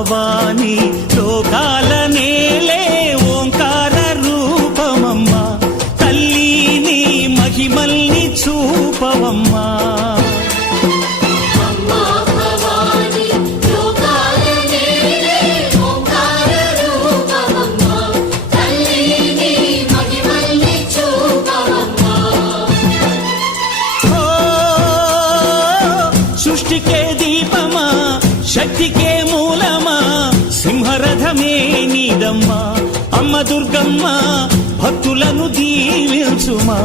భవాని లోకాల నేలే ఓంకార రూపమమ్మా తల్లి నీ మహిమల్ని చూపవమ్మా సృష్టికే దీపమా శక్తికే మూలమా సింహరథమే నీదమ్మా అమ్మ దుర్గమ్మ భక్తులను దీవించుమా